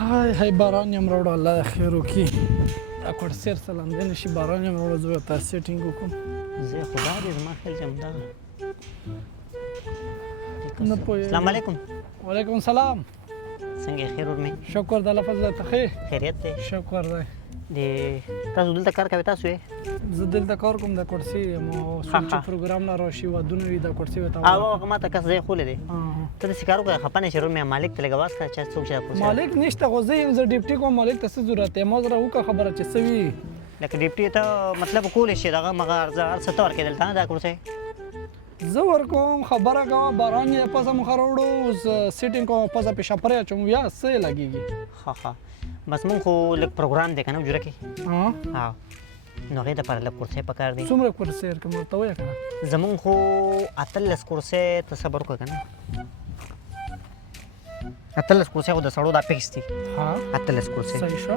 هاي باران یم راوړه الله خیر وکړي دا کورسیر سلامدی نشي باران یم راوړه زه به تاسې سیټینګ وکړم زه خدا دې زما خیال چې همدغه نه پوهېږم السلام علیکم وعلیکم السلام څنګه یې خیر ورمې شکر د الله فضله ته ښې خیریت دی شکر دی د تاسو دلته کار کوئ تاسو یې زه دلته کار کوم د کورسي یم او څوک چې پروګرام نه راشي ودونه وي د کورسي ورته او هغه ماته کس ځای خولی دی ته داسې کار وکړه خفه نه شې رومې مالک ته لږ اواز کړه چې څوک چې دا کورسي مالک نشته خو زه یم زه ډیپټي کوم مالک ته څه ضرورت دی ما سره وکړه خبره چې څه وي لکه ډیپټي ته مطلب کولی شي دغه مغه هر څه ته ورکوې دلته نه دا کورسي زه ورکوم خبره کوم باران یې پسه مخه راوړو اوس سیټینګ کوم پسه پې شپری اچوم بیا څه یې لګېږي ښه ښه بس مونږ خو لږ پروګرام دی که نه حجره کې نو هغې دپاره لږ کورسۍ پکار دی څومره کورسۍ ورکوم ورته ووایه که نه زمونږ خو 18 کورسۍ ته صبر وکړه که نه 18 کورسۍ خو د سړو دا فکس دي 18 کورسۍ صحیح شو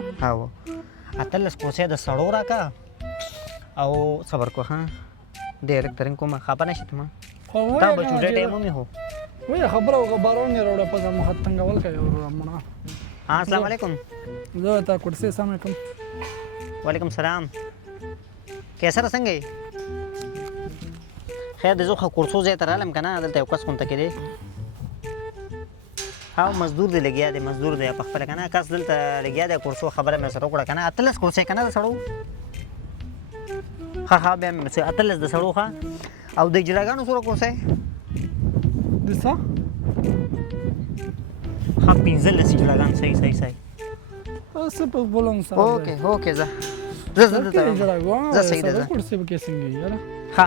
18 کورسۍ د سړو راکړه او صبر کو ها ډېر ترین کومه خپه نه شې ته ما تا به چوټې ټایم ومې هو وایه خبره وکړه باران یې راوړه پسه مخه تنګول کوي وروره مړه السلام علیکم زه ته کورسۍ سمې کوم وعلیکم السلام کیسره څنګه یې خیر دی زه خو کورسو ځای ته رالم که نه دلته یو کس غونته کېدی ها مزدور دی لګیا دی مزدور دی په خپله که نه کس دلته لګیا دی کورسو خبره مې سره وکړه که نه 18 کورسۍ که نه د سړو ښه بیا مې 18 د سړو ښه او د اجراګانو څومره کورسۍ د څه ها 15 اجراګان صحیح څه په بولم سره اوکې زه صحیح ده کورسۍ به کې څنګه وي یاره ښه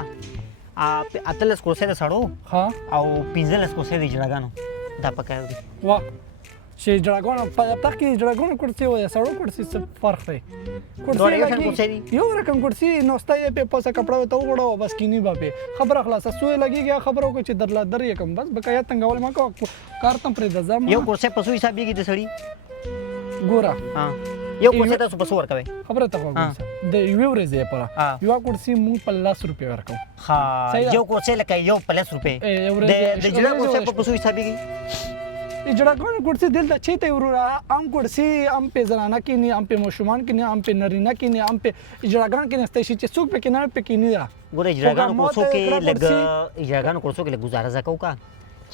18 کورسۍ د سړو او 15 کورسۍ د اجراګانو دا پکار دي واه چې اجراګانو په کې اجراګانو کورسۍ وایي سړو کورسۍ څه فرق دی یو رقم کورسۍ نوسته یې پې پسه کپړه ورته وغوړوه بس کیني به پې خبره خلاصه سوی لګېږي خبره وکړه چې در یې کړم بس بقایا تنګول مه کوه کار ته پرېږده ځه یو کورسۍ په څو حسابېږي د سړي ګوره یو کورسۍ تاسو په څو ورکوئ خبره ته غوږ د یوې ورځې لپاره یوه کورسۍ موږ په 10 روپۍ ورکوو یو کورسۍ لکه یو په 10 روپۍ د اجرا کورسۍ په څو حسابېږي اجراګانو کورسۍ دلته چېرته وروره ام کورسۍ ام پې زنانه کیني ام پې ماشومان کیني ام پې نرینه کیني ام پې اجراګان کینستی شي چې څوک پکې نه پکې نه ده ګوره اجراګانو کورسو کې لږ ګزارزه کوو که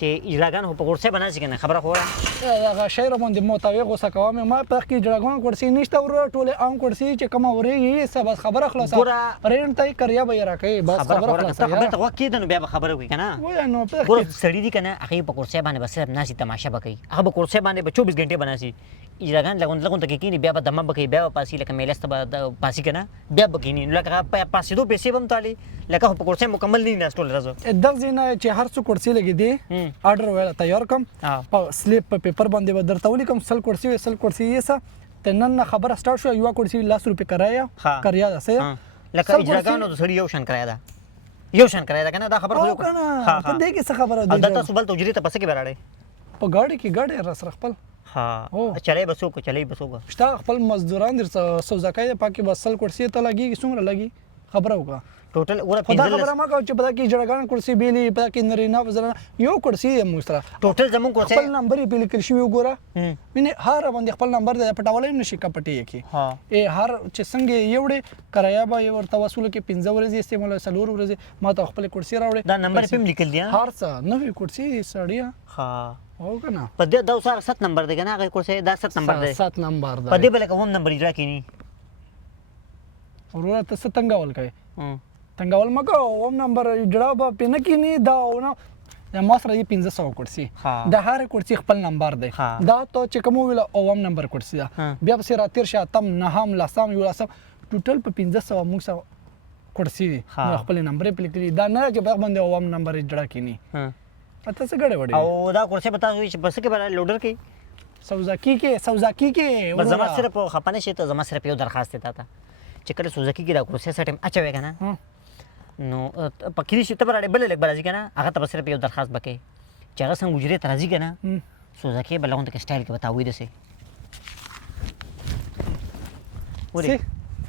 چې اجراګان خو په کورسۍ به ناستې که نه خبره خو وایه هغه شی راباندې متوې غوسه کوم ما په کې اجراګانو کورسۍ نشته وروره ټولې عام کورسۍ چې کومه ورېږي څه بس خبره خلاصه رینټ ته یې کریا به یې راکوي بس خبره خلاصه خبره ته غوږ کېږده نو بیا به خبره وکړي که نه وایه نو ګوره سړي دي که نه هغې په کورسۍ باندې به صرف ناستي تماشه به کوي هغه به کورسۍ باندې به 24 ګنټې به ناستي اجراګان لغونته کې کېني بیا به دمه به کوي بیا به پاسي لکه میلس ته به پاسي که نه بیا به کېني نو لکه پاسېدو پیسې به هم تالي لکه خو په کورسۍ مکمل نه ناست ټوله ورځ دغه ځای نه چې هر څه کورسۍ لګېدې آرډر ویله تیار کړم په سلیپ په پیپر باندې به درته ولیکم 100 کورسۍ وي 100 کورسۍ یې څه ته نن نه خبره سټارټ شوه یوه کورسۍ 10 روپۍ کرایه ده څه لکه اجراګانو د سړي یو شان کرایه ده یو شان کرایه ده که نه دا خبره خو یو که نه ته دې کې څه خبره او دا تاسو بل ته اجرې ته په څه کې به راړئ په ګاډي کې ګاډی راسره خپل چلی به څوک چلی به څوک شته خپل مزدوران در سوزاکۍ دی پاکې به 100 کورسۍ ته لګېږي څومره لګي خبره وکړه ټوټل خدا خبره مه کوه چې په دا کې اجراګان کورسۍ بېلې په دا کې نرینه زنانه یو کورسۍ دی موږ سره ټوټل زموږ کورسۍ خپل نمبر یې پې لیکل شوي وګوره مینې هر باندې خپل نمبر دی پټولی هم نشي که پټې یې کړي هر چې څنګه یې یوړې کرایه به یې ورته وصوله کړي 15 ورځې استعمالوي 4 ورځې ما ته خپلې کورسۍ راوړې دا نمبر پې هم لیکل دي هر څه نوې کورسۍ سړیه او که نه په دې دا اوس هغه 7 نمبر دی که نه هغه کورسۍ دا 7 نمبر دی 7 نمبر دی په دې به لکه هم نمبر اجرا کېني وروره ته څه تنګول کوې تنګول مه کوه اوم نمبر اجرا به پې نه کېني دا ما سره یې 1500 کورسۍ د هرې کورسۍ خپل نمبر دی دا ته چې کوم وویله اوم نمبر کورسۍ ده بیا پسې راتېر شه اتم نهم لسم یولسم ټوټل په 1500 موږ سره کورسۍ دي خپلې نمبر یې پې لیکلي دا نه چې په هغه باندې اوم نمبر اجرا کېني ته څه ګډې وډې او دا کورسۍ به تاسو چې په څه کې به لوډر کوي سوزاکي کې بس زما صرف خفه نه شي ته زما صرف یو درخواست دی تا ته چې کله سوزاکي کې دا کورسۍ څه ټایم اچوې که نه نو په کلي شي ته به راړې بله لږ به راځي که نه هغه ته به صرف یو درخواست به کوې چې هغه څنګه حجرې ته راځي که نه سوزاکي به لغونته کې سټایل کې به تاوی دسې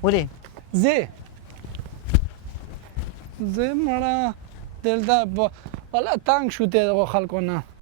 ولې زه مړه دلته والا تنګ شو ته دغو خلکو نه